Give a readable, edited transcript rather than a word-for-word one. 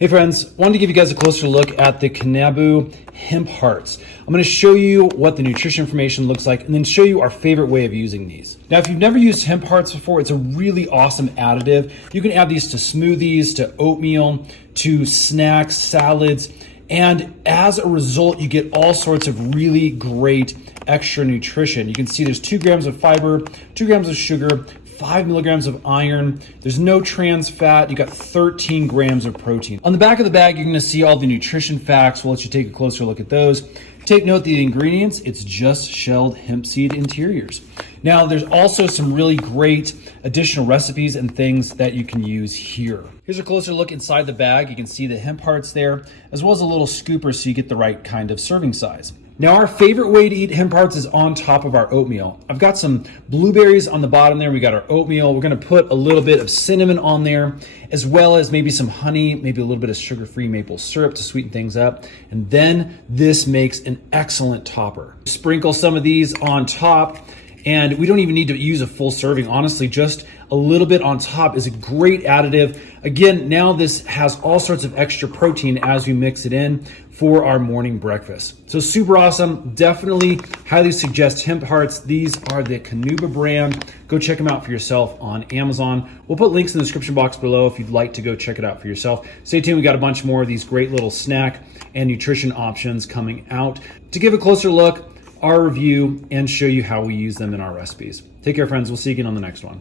Hey friends, wanted to give you guys a closer look at the KNABU Hemp Hearts. I'm going to show you what the nutrition information looks like and then show you our favorite way of using these. Now, if you've never used Hemp Hearts before, it's a really awesome additive. You can add these to smoothies, to oatmeal, to snacks, salads, and as a result, you get all sorts of really great extra nutrition. You can see there's 2 grams of fiber, 2 grams of sugar, 5 milligrams of iron. There's no trans fat. You got 13 grams of protein. On the back of the bag, you're gonna see all the nutrition facts. We'll let you take a closer look at those. Take note of the ingredients. It's just shelled hemp seed interiors. Now, there's also some really great additional recipes and things that you can use here. Here's a closer look inside the bag. You can see the hemp hearts there, as well as a little scooper so you get the right kind of serving size. Now, our favorite way to eat hemp hearts is on top of our oatmeal. I've got some blueberries on the bottom there. We got our oatmeal. We're gonna put a little bit of cinnamon on there, as well as maybe some honey, maybe a little bit of sugar-free maple syrup to sweeten things up. And then this makes an excellent topper. Sprinkle some of these on top, and we don't even need to use a full serving. Honestly, just a little bit on top is a great additive. Again, now this has all sorts of extra protein as we mix it in for our morning breakfast. So super awesome. Definitely highly suggest Hemp Hearts. These are the KNABU brand. Go check them out for yourself on Amazon. We'll put links in the description box below if you'd like to go check it out for yourself. Stay tuned. We got a bunch more of these great little snack and nutrition options coming out to give a closer look, our review, and show you how we use them in our recipes. Take care, friends. We'll see you again on the next one.